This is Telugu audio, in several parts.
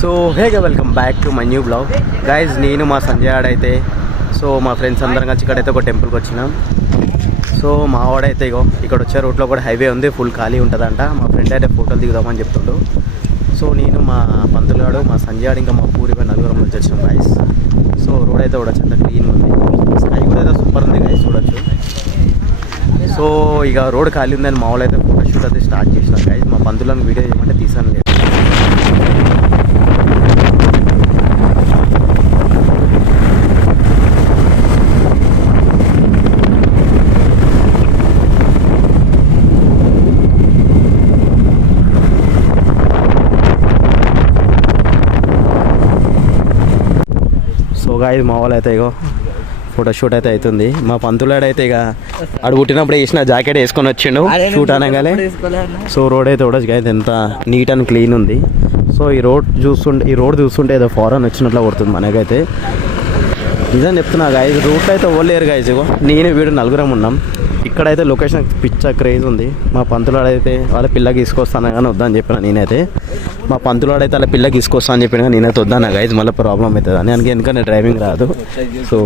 సో హేగా welcome back to my new blog guys. నేను మా సంజయ్ ఆడైతే సో మా ఫ్రెండ్స్ అందరం కలిసి ఇక్కడైతే ఒక టెంపుల్కి వచ్చినాం. సో మా వాడైతే ఇగో ఇక్కడ వచ్చే రూట్లో కూడా హైవే ఉంది, ఫుల్ ఖాళీ ఉంటుందంట. మా ఫ్రెండ్ అయితే ఫోటోలు దిగుదామని చెప్తుండు. సో నేను మా పంతులాడు మా సంజయ్ ఆడు ఇంకా మా పూరి నలుగురం నుంచి వచ్చినాం గైస్. సో రోడ్ అయితే కూడా చాలా క్లీన్ ఉంది, స్కై కూడా అయితే సూపర్ ఉంది గైస్, చూడొచ్చు. సో ఇక రోడ్ ఖాళీ ఉందని మా వాళ్ళు అయితే ఫోటోషూట్ అయితే స్టార్ట్ చేసినాం గైస్. మా పంతులను వీడియో చేయమంటే తీసాను లేదు. సో గాయస్ మా వాళ్ళు అయితే ఇగో ఫోటోషూట్ అయితే అవుతుంది. మా పంతులాడైతే ఇక ఆడు పుట్టినప్పుడు వేసిన జాకెట్ వేసుకొని వచ్చిండు షూట్ అనగానే. సో రోడ్ అయితే కూడా గాయస్ ఎంత నీట్ అండ్ క్లీన్ ఉంది. సో ఈ రోడ్ చూస్తుంటే ఏదో ఫారెన్ వచ్చినట్లు కొడుతుంది మనకైతే. నిజం చెప్తున్నా గాయస్, రూట్లో అయితే ఓలేరు గాయస్. ఇగో నేను వీడు నలుగురం ఉన్నాం. ఇక్కడైతే లొకేషన్ పిచ్చ క్రేజ్ ఉంది. మా పంతులాడైతే వాళ్ళ పిల్లకి తీసుకొస్తాను కానీ వద్దని చెప్పిన నేనైతే. మా పంతులాడైతే వాళ్ళ పిల్లకి తీసుకొస్తా అని చెప్పిన నేనైతే వద్దాను గైజ్, మళ్ళీ ప్రాబ్లం అవుతుంది అని ఎందుకంటే డ్రైవింగ్ రాదు. సో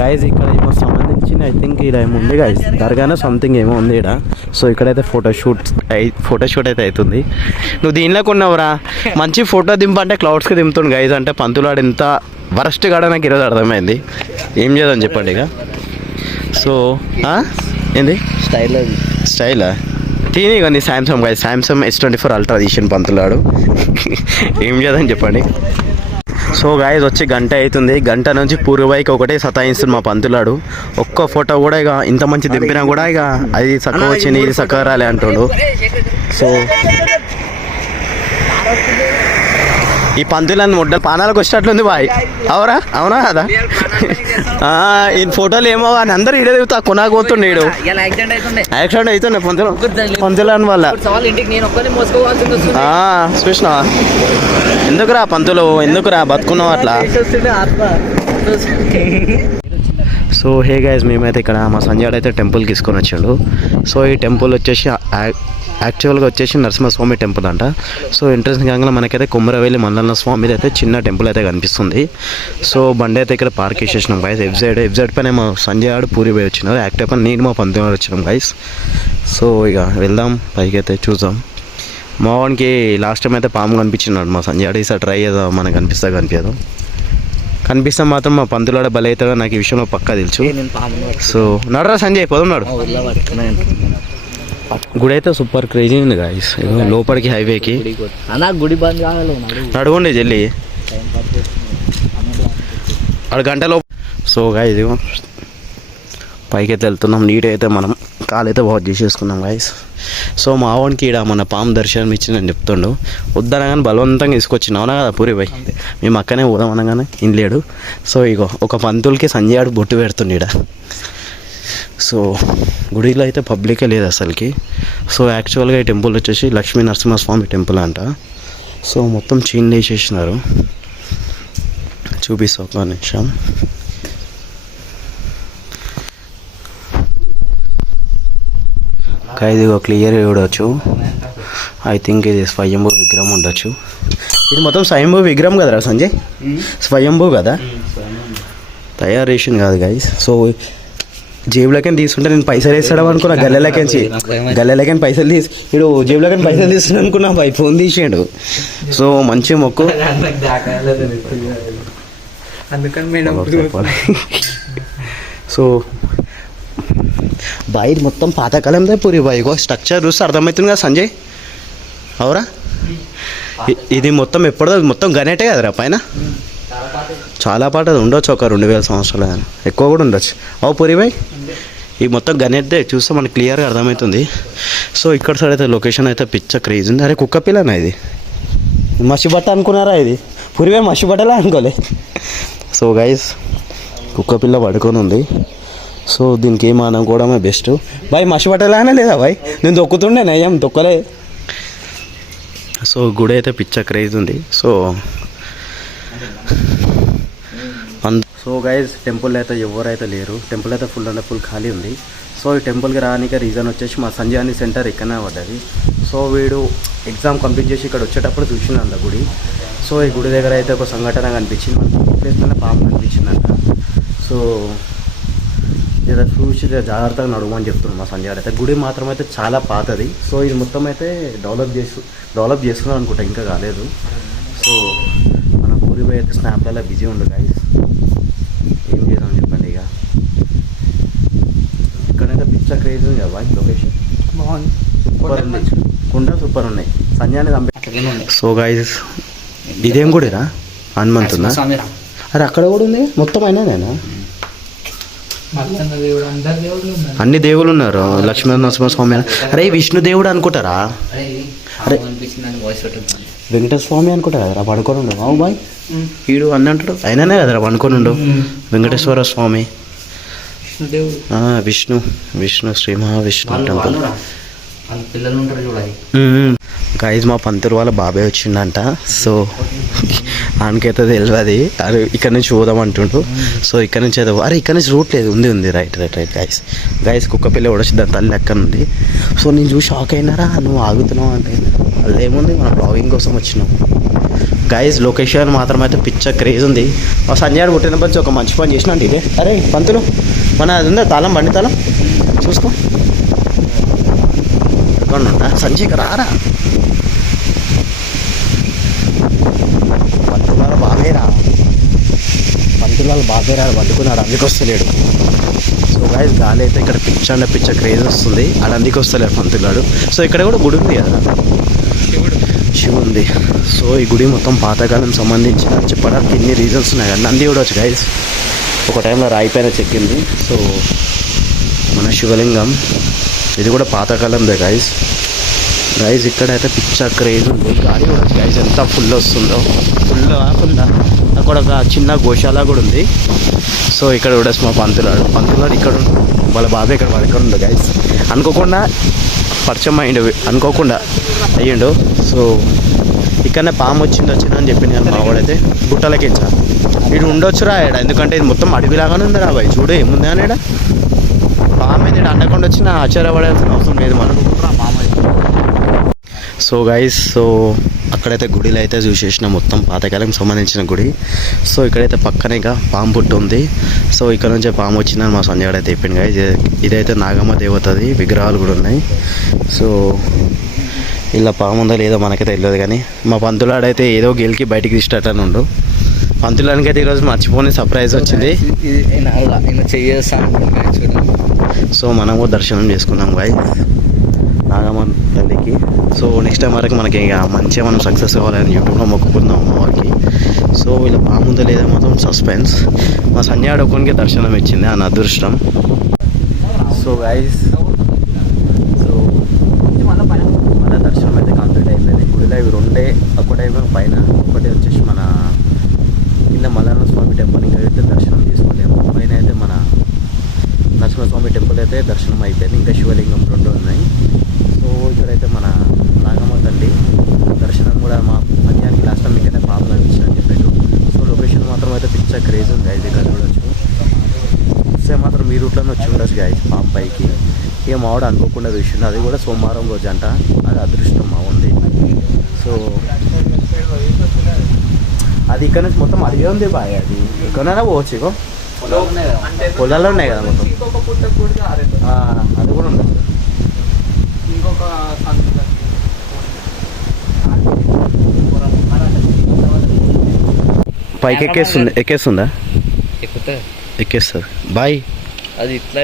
గైజ్ ఇక్కడ ఏమో సంబంధించిన ఐ థింక్ ఇలా ఏమో ఉంది గైజ్, దర్గానే సంథింగ్ ఏమో ఉంది ఇక్కడ. సో ఇక్కడైతే ఫోటోషూట్ అయితే అవుతుంది. నువ్వు దీనిలోకి ఉన్నావురా, మంచి ఫోటో దింపంటే క్లౌడ్స్కి దింపుతుంది గైజ్. అంటే పంతులాడు ఎంత వరస్ట్ కాడ నాకు ఈరోజు అర్థమైంది. ఏం చేద్దాం చెప్పండి ఇక. సో ఏంది స్టైలా తీని కానీ Samsung guys, Samsung S24 ultra తీసిన పంతులాడు. ఏం చేద్దాం చెప్పండి. సో గాయస్ వచ్చి గంట అవుతుంది, గంట నుంచి పూర్వైకి ఒకటే సతాయిస్తుంది మా పంతులాడు. ఒక్క ఫోటో కూడా ఇక ఇంత మంచి దింపినా కూడా ఇక అది చక్కగా వచ్చింది ఇది చక్కగా రాలే అంటాడు. సో ఈ పంతులను ముడ్డ పానాలకు వచ్చేటట్లుంది బాయ్. అవునా కదా. ఈ ఫోటోలు ఏమో అని అందరు ఇడే దిగుతా కొనాకపోతుండే. యాక్సిడెంట్ అవుతుండే పంతులని వల్ల. చూసినా ఎందుకురా పంతులు, ఎందుకురా బతుకున్నావు అట్లా. సో హే గైస్, మేమైతే ఇక్కడ మా సంజయ్ అయితే టెంపుల్కి తీసుకొని వచ్చాడు. సో ఈ టెంపుల్ వచ్చేసి యాక్చువల్గా వచ్చేసి నరసింహస్వామి టెంపుల్ అంట. సో ఎంట్రన్స్ కాగానే మనకైతే కుమ్మరవేలి మల్లన్న స్వామిది అయితే చిన్న టెంపుల్ అయితే కనిపిస్తుంది. సో బండి అయితే ఇక్కడ పార్క్ చేసేసినాం గైస్. ఎఫ్ సైడ్ పైన మా సంజయ్ ఆడు పూరి పోయి వచ్చినారు, యాక్టివ్ పైన నేను మా పంతులు వచ్చినాం గైస్. సో ఇక వెళ్దాం పైకి అయితే చూద్దాం. మా వానికి లాస్ట్ టైం అయితే పాము కనిపించినాడు మా సంజయ్ ఆడు. ఈసారి ట్రై చేద్దాం, మనకు కనిపిస్తే మాత్రం మా పంతులాడ బలి అవుతాడో నాకు ఈ విషయంలో పక్కా తెలుసు. సో నడరా సంజయ్ పోతున్నాడు. గుడి అయితే సూపర్ క్రేజీ ఉంది గాయస్. లోపలికి హైవేకి నడవండి జల్లి ఆడు గంటలో. సో గాయస్ ఇదిగో పైకి అయితే వెళ్తున్నాం. నీట్ అయితే మనం కాలు అయితే వాష్ చేసేసుకున్నాం గాయస్. సో మా వాడికి ఈడ మన పాము దర్శనం ఇచ్చిందని చెప్తుండు. వద్దనగానే బలవంతంగా తీసుకొచ్చిన అవునా కదా పూరి పోయి మేము అక్కనే పోదాం అనగానే ఇన్లేడు. సో ఇగో ఒక పంతులకి సంజయ్ ఆడు బొట్టు పెడుతుండే ఈడ. సో గుడిలో అయితే పబ్లికే లేదు అసలుకి. సో యాక్చువల్గా ఈ టెంపుల్ వచ్చేసి లక్ష్మీ నరసింహస్వామి టెంపుల్ అంట. సో మొత్తం చేంజ్ చేసేసినారు, చూపిస్తా ఒక నిమిషం. ఇదిగో క్లియర్ చూడవచ్చు. ఐ థింక్ ఇది స్వయంభూ విగ్రహం ఉండొచ్చు. ఇది మొత్తం స్వయంభూ విగ్రహం కదరా సంజయ్, స్వయంభూ కదా, తయారు చేసింది కాదు గైస్. సో జేబులకి తీసుకుంటే నేను పైసలు వేస్తాడు అనుకున్నా, గల్లెలకి పైసలు తీసి ఇడు జేబులకి పైసలు తీస్తున్నాను అనుకున్నా, పై ఫోన్ తీసాడు. సో మంచి మొక్కు. సో బాయ్ మొత్తం పాతకాలంలో పూరి బాయ్. స్ట్రక్చర్ చూస్తే అర్థమవుతుంది కదా సంజయ్, అవురా. ఇది మొత్తం ఎప్పుడో మొత్తం గనేటే కదరా పైన. చాలా పాట ఉండొచ్చు, ఒక 2000 సంవత్సరాలు కానీ ఎక్కువ కూడా ఉండొచ్చు. అవు పూరి బాయ్ ఈ మొత్తం గనేట్దే చూస్తే మనకు క్లియర్గా అర్థమవుతుంది. సో ఇక్కడ సైడ్ అయితే లొకేషన్ అయితే పిచ్చ క్రేజ్ ఉంది. అరే కుక్క పిల్లనా ఇది, మసిబట్ట అనుకున్నారా ఇది? పూరి బాయ్ మసిబట్టలే అనుకోలే. సో గైస్ కుక్క పిల్ల పడుకొని ఉంది. సో దీనికి ఏం అనుకోవడమే బెస్ట్. బాయ్ మసిబట్టలేనా లేదా బాయ్, నేను తొక్కుతుండే నయ్యం తొక్కలే. సో గుడి అయితే పిచ్చ క్రేజ్ ఉంది. సో సో గైజ్ టెంపుల్ అయితే ఎవరైతే లేరు, టెంపుల్ అయితే ఫుల్ అంటే ఫుల్ ఖాళీ ఉంది. సో ఈ టెంపుల్కి రానికి రీజన్ వచ్చేసి మా సంజీవని సెంటర్ ఇక్కడనే పడ్డది. సో వీడు ఎగ్జామ్ కంప్లీట్ చేసి ఇక్కడ వచ్చేటప్పుడు చూసిందంట గుడి. సో ఈ గుడి దగ్గర అయితే ఒక సంఘటన కనిపించింది, మనకి ప్లేస్లోనే పాపం కనిపించిందంట. సో ఏదో చూసి జాగ్రత్తగా నడవమని చెప్తున్నాను మా సంజయ్ అయితే. గుడి మాత్రం అయితే చాలా పాతది. సో ఇది మొత్తం అయితే డెవలప్ చేస్తున్నాం అనుకుంటా, ఇంకా కాలేదు. సో మన ఊరి పోయి అయితే స్నాప్లలో బిజీ ఉండు గైస్, ఏం చేద్దాం చెప్పండి. ఇక ఇక్కడైతే పిక్చర్ క్రేజ్ ఉంది కదా లొకేషన్, సూపర్ ఉంది, కుండ సూపర్ ఉన్నాయి. సంజయాన్ని చంపే. సో గైస్ ఇదేం గుడిరా? హనుమంతుందా? అరే అక్కడ కూడా ఉంది మొత్తం. అయినా నేను అన్ని దేవుళ్ళు ఉన్నారు, లక్ష్మీ నరసింహస్వామి. అరే విష్ణు దేవుడు అనుకుంటారా? అరే వెంకటేశ్వర స్వామి అనుకుంటా కదరా పడుకొని ఉండు. అవు బాయ్ వీడు అన్నీ అంటాడు, అయినానే కదరా పడుకొని ఉండు. వెంకటేశ్వర స్వామి, విష్ణు శ్రీ మహావిష్ణు టెంపుల్. గైజ్ మా పంతులు వాళ్ళ బాబాయ్ వచ్చిండంట. సో ఆయనకైతే తెలియదు, అది ఇక్కడ నుంచి పోదాం అంటుండు. సో ఇక్కడ నుంచి అయితే అరే ఇక్కడ నుంచి రూట్ లేదు, ఉంది రైట్ గైస్ కుక్క పిల్ల కూడా దాని తల్లి ఎక్కడ ఉంది. సో నేను చూసి షాక్ అయినారా, నువ్వు ఆగుతున్నావు అంటే అది ఏముంది, మన బ్లాగింగ్ కోసం వచ్చినాం గైజ్. లొకేషన్ మాత్రం అయితే పిక్చర్ క్రేజ్ ఉంది. మా సంజయ్ పుట్టినప్పటి ఒక మంచి పని చేసిన అంటే ఇదే. అరే పంతులు మన అది ఉందా తాళం, బండి తాళం చూసుకో. ఉంటా సంజయ్ రారా, పంతుల బాబేరా పట్టుకున్నాడు, అందుకు వస్తలేడు. సో గైస్ గాలి అయితే ఇక్కడ పిక్చర్ క్రేజ్ వస్తుంది, ఆడ అందుకు వస్తలేడు పంతులాడు. సో ఇక్కడ కూడా గుడి ఉంది కదా, శివుంది. సో ఈ గుడి మొత్తం పాతకాలం సంబంధించిన చెప్పడానికి ఇన్ని రీజన్స్ ఉన్నాయి కదా. నంది కూడా వచ్చి గైస్ ఒక టైంలో రాయిపైన చెక్కింది. సో మన శివలింగం ఇది కూడా పాతకాలందే గైస్. ఇక్కడైతే పిక్చర్ క్రేజ్ ఉంది. గాలి కూడా గైస్ ఎంత ఫుల్ వస్తుందో, ఫుల్ అక్కడ ఒక చిన్న గోశాల కూడా ఉంది. సో ఇక్కడ కూడా మా పంతులాడు ఇక్కడ వాళ్ళ బాబాయ్ ఇక్కడ పడుకొని ఉండు గైస్. అనుకోకుండా పరిచయం అయ్యిండు. సో ఇక్కడనే పాము వచ్చింది అని చెప్పింది కానీ మావాడైతే గుట్టలకి ఇచ్చా ఇటు ఉండొచ్చురా ఇక్కడ, ఎందుకంటే ఇది మొత్తం అడవిలాగానే ఉంది రా బాయ్. చూడు ఏముంది అని ఇక్కడ పాము ఇది అండకుండా వచ్చిన ఆశ్చర్యపడాల్సిన అవసరం లేదు మనం. సో గైస్ అక్కడైతే గుడిలో అయితే చూసేసిన మొత్తం పాతకాలం సంబంధించిన గుడి. సో ఇక్కడైతే పక్కనే ఇక పాము పుట్టు ఉంది. సో ఇక్కడ నుంచే పాము వచ్చిందని మా సంజయ్ అయితే చెప్పింది గైస్. ఇదైతే నాగమ్మ దేవతది విగ్రహాలు కూడా ఉన్నాయి. సో ఇలా పాము ఉందో లేదో మనకైతే తెలియదు, కానీ మా పంతులాడైతే ఏదో గెలికి బయటికి తీసేటట్టు ఉండు. పంతులానికి అయితే ఈరోజు మర్చిపోని సర్ప్రైజ్ వచ్చింది. సో మనము దర్శనం చేసుకున్నాం గైస్ నాగమ్మ తల్లికి. సో నెక్స్ట్ టైం వరకు మనకి ఇక మంచిగా మనం సక్సెస్ కావాలని యూట్యూబ్లో మొక్కుకుందాం అమ్మవారికి. సో వీళ్ళ పాముందో లేదా మాత్రం సస్పెన్స్. మా సంజయ్ ఒక్కరికి దర్శనం ఇచ్చింది, ఆ అదృష్టం. సో గైస్ మన దర్శనం అయితే కంప్లీట్ అయిపోయింది. గుడిలో ఇవి రెండే, ఒకటేమో పైన, ఒకటి వచ్చేసి మన కింద మల్లన్న స్వామి టెంపుల్. ఇంకా అయితే దర్శనం చేసుకోలేము. పైన అయితే మన నరసింహస్వామి టెంపుల్ అయితే దర్శనం అయిపోయింది. ఇంకా శివలింగం రెండు ఉన్నాయి. సో ఇక్కడైతే మన నాగమ్మ తల్లి దర్శనం కూడా మా మధ్యాహ్నానికి లాస్ట్ టైం మీకైతే పాపలు అనిపించిందని చెప్పారు. సో లొకేషన్ మాత్రం అయితే పిక్చర్ క్రేజ్ ఉంది గైజ్. ఇక్కడ చూడొచ్చు. వస్తే మాత్రం మీ రూట్లోనే వచ్చి ఉండొచ్చు గైజ్ పాప పైకి. ఇక మావాడు అనుకోకుండా చూసిండు, అది కూడా సోమవారం రోజు అంట. అది అదృష్టం మా ఉంది. సో అది ఇక్కడ నుంచి మొత్తం అడిగే ఉంది బాయ్. అది ఎక్కడైనా పోవచ్చు, ఇగో పొలాల్లో ఉన్నాయి కదా మొత్తం. అది కూడా ఉండదు. పైకి ఎక్కేస్తుందా? ఎక్కేస్తుంది బాయ్. అది ఇట్లా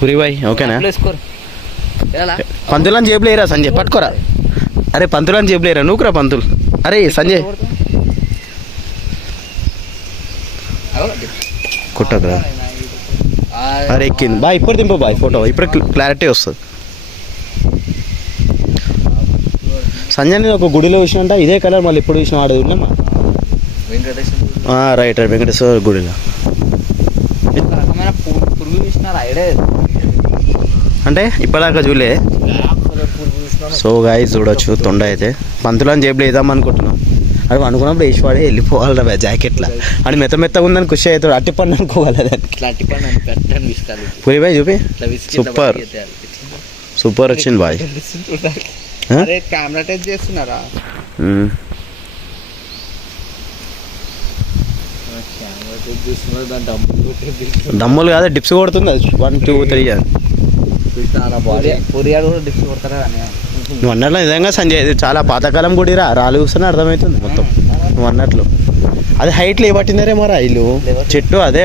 పురి బాయ్. ఓకేనా? పంతులని జేబులు వేయరా సంజయ్, పట్టుకోరా. అరే పంతులని జేబులు వేయరా, నూకురా పంతులు. అరే సంజయ్ కుట్టదురా. అరే ఎక్కింది బాయ్. ఇప్పుడు దింపు బాయ్ ఫోటో, ఇప్పుడు క్లారిటీ వస్తుంది. సంజయ్ నేను ఒక గుడిలో చూసినంట, ఇదే కలర్ మళ్ళీ ఎప్పుడు చూసిన వాడు ఉన్నామా? రైట్ వెంకటేశ్వర గుడిలో. అంటే ఇప్పటిదాకా చూలే. సో గాయస్ చూడొచ్చు తొండ అయితే పంతులని జేబులు వేద్దాం అనుకుంటున్నాం. అది అనుకున్నప్పుడు వేసి వాడి వెళ్ళిపోవాలి రా జాకెట్లో. అది మెత్తగా ఉందని ఖుషి అవుతాడు. అట్టి పన్ను అనుకోవాలి దాన్ని. పూరి బాయ్ చూపి. సూపర్ సూపర్ వచ్చింది బాయ్. కెమెరా టెస్ట్ చేస్తున్నారా? దమ్ములు కాదు డిప్స్ కొడుతుంది అది 1 2 3 అని. నువ్వు అన్నట్లు నిజంగా సంజయ్ ఇది చాలా పాతకాలం గుడిరా. రాళ్ళు చూస్తేనే అర్థమవుతుంది మొత్తం నువ్వు అన్నట్లు. అది హైట్లో ఏ పట్టిందరే మరి ఇల్లు చెట్టు అదే